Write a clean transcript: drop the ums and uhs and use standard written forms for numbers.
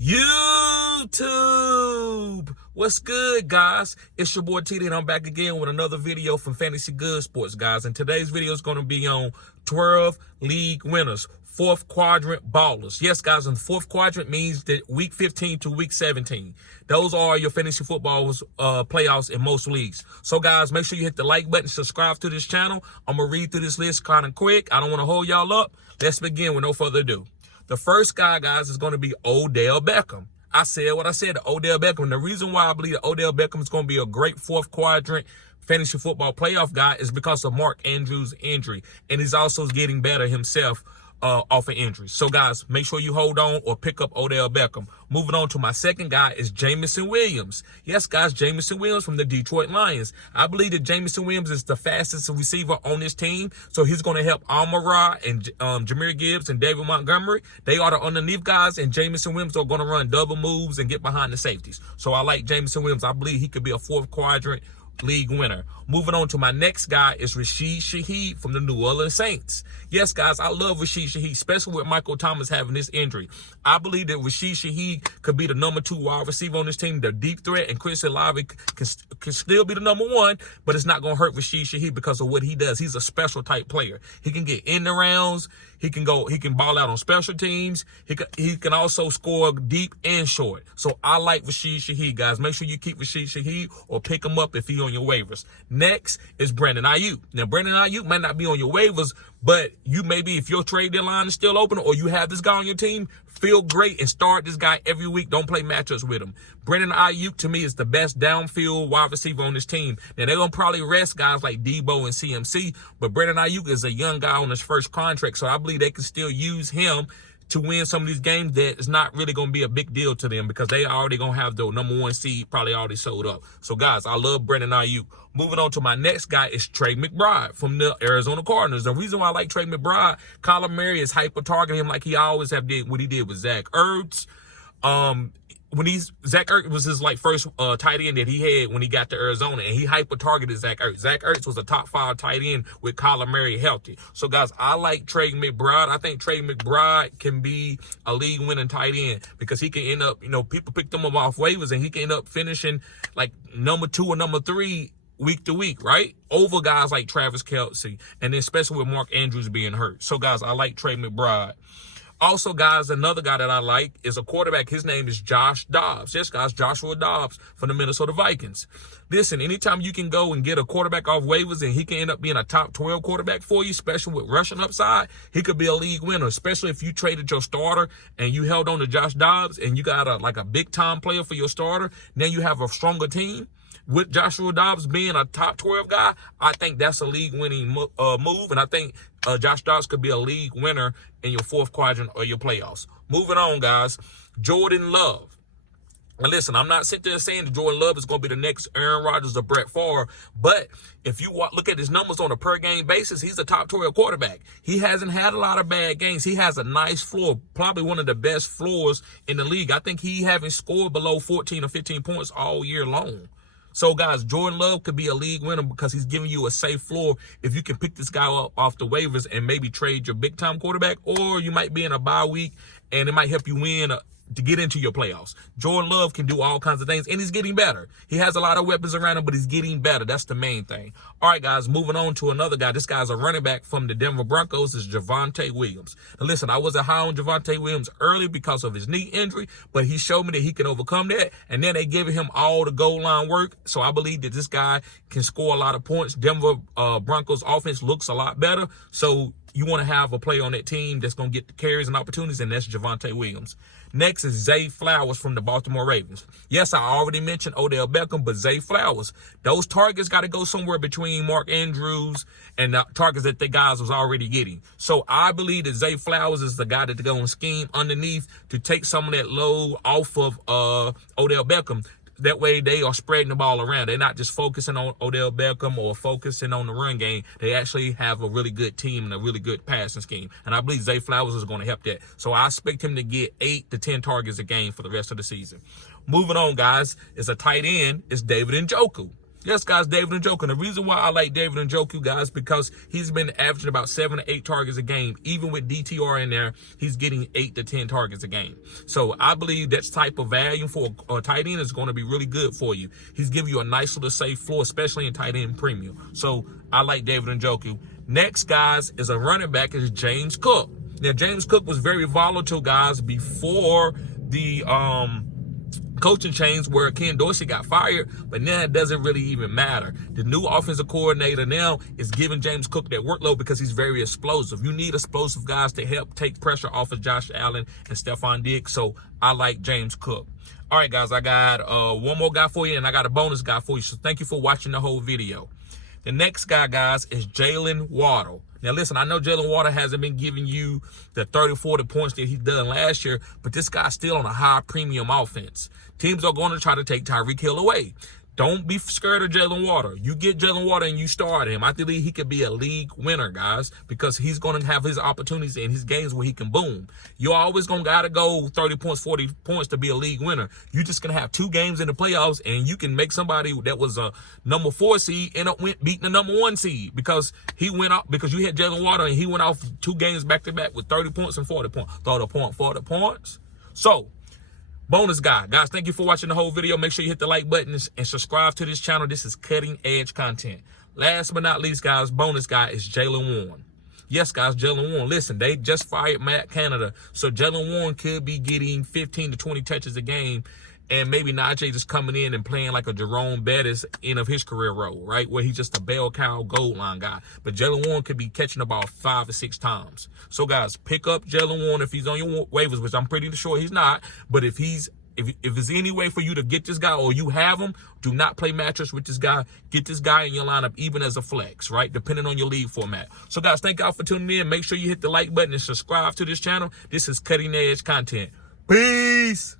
YouTube. What's good, guys? It's your boy TD, and I'm back again with another video from Fantasy Good Sports, guys. And today's video is going to be on 12 league winners, fourth quadrant ballers. Yes, guys, and fourth quadrant means that week 15 to week 17. Those are your fantasy football playoffs in most leagues. So, guys, make sure you hit the like button, subscribe to this channel. I'm going to read through this list kind of quick. I don't want to hold y'all up. Let's begin with no further ado. The first guy, guys, is going to be Odell Beckham. I said what I said to Odell Beckham. And the reason why I believe that Odell Beckham is going to be a great fourth quadrant fantasy football playoff guy is because of Mark Andrews' injury. And he's also getting better himself off an injury. So, guys, make sure you hold on or pick up Odell Beckham. Moving on to my second guy is Jameson Williams. Yes, guys, Jameson Williams from the Detroit Lions. I believe that Jameson Williams is the fastest receiver on this team, so he's going to help Amon-Ra and Jahmyr Gibbs and David Montgomery. They are the underneath guys, and Jameson Williams are going to run double moves and get behind the safeties. So I like Jameson Williams. I believe he could be a fourth quadrant league winner. Moving on to my next guy is Rashid Shaheed from the New Orleans Saints. Yes, guys, I love Rashid Shaheed, especially with Michael Thomas having this injury. I believe that Rashid Shaheed could be the number 2 wide receiver on this team, the deep threat, and Chris Olave can still be the number 1, but it's not going to hurt Rashid Shaheed because of what he does. He's a special type player. He can get in the rounds. He can ball out on special teams. He can also score deep and short. So I like Rashid Shaheed, guys. Make sure you keep Rashid Shaheed or pick him up if he's on your waivers. Next is Brandon Ayuk. Now, Brandon Ayuk might not be on your waivers, but you maybe, if your trade deadline is still open or you have this guy on your team, feel great and start this guy every week. Don't play matchups with him. Brandon Ayuk, to me, is the best downfield wide receiver on this team. Now, they're going to probably rest guys like Debo and CMC, but Brandon Ayuk is a young guy on his first contract, so I believe they can still use him to win some of these games that is not really going to be a big deal to them because they already going to have the number 1 seed probably already sold up. So, guys, I love Brandon Ayuk. Moving on to my next guy is Trey McBride from the Arizona Cardinals. The reason why I like Trey McBride, Kyler Murray is hyper-targeting him like he always have did what he did with Zach Ertz. Zach Ertz was his first tight end that he had when he got to Arizona, and he hyper-targeted Zach Ertz. Zach Ertz was a top 5 tight end with Kyler Murray healthy. So, guys, I like Trey McBride. I think Trey McBride can be a league-winning tight end because he can end up, people pick them up off waivers, and he can end up finishing like number 2 or number 3 week to week, right? Over guys like Travis Kelce, and then especially with Mark Andrews being hurt. So, guys, I like Trey McBride. Also, guys, another guy that I like is a quarterback. His name is Josh Dobbs. Yes, guys, Joshua Dobbs from the Minnesota Vikings. Listen, anytime you can go and get a quarterback off waivers and he can end up being a top 12 quarterback for you, especially with rushing upside, he could be a league winner, especially if you traded your starter and you held on to Josh Dobbs and you got a big-time player for your starter. Now you have a stronger team. With Joshua Dobbs being a top 12 guy, I think that's a league-winning move, and I think Josh Dobbs could be a league winner in your fourth quadrant or your playoffs. Moving on, guys, Jordan Love. Now, listen, I'm not sitting there saying that Jordan Love is going to be the next Aaron Rodgers or Brett Favre, but if you look at his numbers on a per-game basis, he's a top 12 quarterback. He hasn't had a lot of bad games. He has a nice floor, probably one of the best floors in the league. I think he haven't scored below 14 or 15 points all year long. So, guys, Jordan Love could be a league winner because he's giving you a safe floor if you can pick this guy up off the waivers and maybe trade your big-time quarterback, or you might be in a bye week and it might help you win to get into your playoffs. Jordan Love can do all kinds of things, and he's getting better. He has a lot of weapons around him, but he's getting better. That's the main thing. All right, guys, moving on to another guy. This guy's a running back from the Denver Broncos. Is Javonte Williams. Now, listen, I wasn't high on Javonte Williams early because of his knee injury, but he showed me that he can overcome that, and then they giving him all the goal line work, so I believe that this guy can score a lot of points. Denver Broncos offense looks a lot better, so you want to have a player on that team that's going to get the carries and opportunities, and that's Javonte Williams. Next is Zay Flowers from the Baltimore Ravens. Yes, I already mentioned Odell Beckham, but Zay Flowers, those targets got to go somewhere between Mark Andrews and the targets that the guys was already getting. So I believe that Zay Flowers is the guy that they're going to scheme underneath to take some of that load off of Odell Beckham. That way they are spreading the ball around. They're not just focusing on Odell Beckham or focusing on the run game. They actually have a really good team and a really good passing scheme. And I believe Zay Flowers is going to help that. So I expect him to get 8 to 10 targets a game for the rest of the season. Moving on, guys, is a tight end. It's David Njoku. Yes, guys, David Njoku. And the reason why I like David Njoku, guys, because he's been averaging about 7 to 8 targets a game. Even with DTR in there, he's getting 8 to 10 targets a game. So I believe that type of value for a tight end is going to be really good for you. He's giving you a nice little safe floor, especially in tight end premium. So I like David Njoku. Next, guys, is a running back is James Cook. Now, James Cook was very volatile, guys, before the coaching change where Ken Dorsey got fired, but now it doesn't really even matter. The new offensive coordinator now is giving James Cook that workload because he's very explosive. You need explosive guys to help take pressure off of Josh Allen and Stephon Diggs, so I like James Cook. All right, guys, I got one more guy for you, and I got a bonus guy for you, so thank you for watching the whole video. The next guy, guys, is Jalen Waddle. Now, listen, I know Jalen Waddle hasn't been giving you the 30, 40 points that he done last year, but this guy's still on a high premium offense. Teams are going to try to take Tyreek Hill away. Don't be scared of Jalen Waddle. You get Jalen Waddle and you start him. I believe he could be a league winner, guys, because he's going to have his opportunities in his games where he can boom. You're always going to got to go 30 points, 40 points to be a league winner. You're just going to have 2 games in the playoffs, and you can make somebody that was a number 4 seed end up beating the number 1 seed because he went out, because you had Jalen Waddle and he went off 2 games back-to-back with 30 points and 40 points. 40 points. So, bonus guy. Guys, thank you for watching the whole video. Make sure you hit the like button and subscribe to this channel. This is cutting edge content. Last but not least, guys, bonus guy is Jalen Warren. Yes, guys, Jalen Warren. Listen, they just fired Matt Canada, so Jalen Warren could be getting 15 to 20 touches a game, and maybe Najee just coming in and playing like a Jerome Bettis end of his career role, right, where he's just a bell cow goal line guy. But Jalen Warren could be catching the ball 5 or 6 times. So, guys, pick up Jalen Warren if he's on your waivers, which I'm pretty sure he's not. But if there's any way for you to get this guy or you have him, do not play mattress with this guy. Get this guy in your lineup even as a flex, right, depending on your league format. So, guys, thank y'all for tuning in. Make sure you hit the like button and subscribe to this channel. This is cutting edge content. Peace.